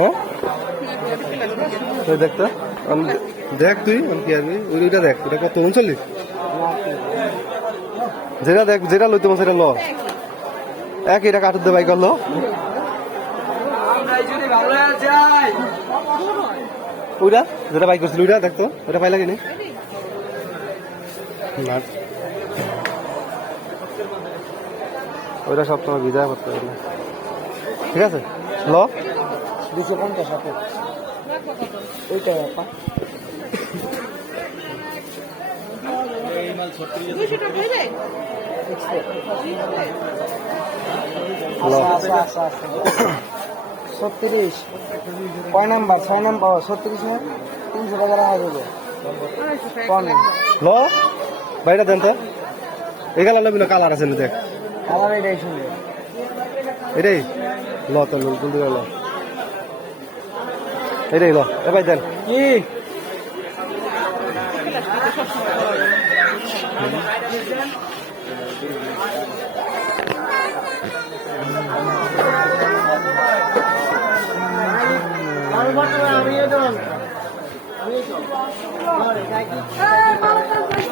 হ্যাঁ? দেখতো দেখ তুই, আমি কি ওই ওইটা দেখ। ওটা কত উনচল্লিশ? যেটা দেখ, যেটা লই তোমার সেটা ল। এক, এটা কাঠের দিয়ে বাই করল ওইটা? যেটা বাই করছিল, ওইটা দেখতো ওটা পাইলা কিনি? না ওইটা সবসময় বিদায় করতে না। ঠিক আছে? ল। দুশো পঞ্চাশ হাতে। ওইটাই আপা আচ্ছা আচ্ছা আচ্ছা ছত্রিশ। কয় নাম্বার? ছয় নাম্বার। ছত্রিশ না? তিনশো টাকা রাখা যাবে। কম ল। বাইরে দেন তো। কালার লবি না কালার আছে না দেখ। আমার এটাই শুনবে এটাই? ল তো ল Đây đây rồi, các bạn nhìn. Nhi. Hãy subscribe cho kênh Ghiền Mì Gõ Để không bỏ lỡ những video hấp dẫn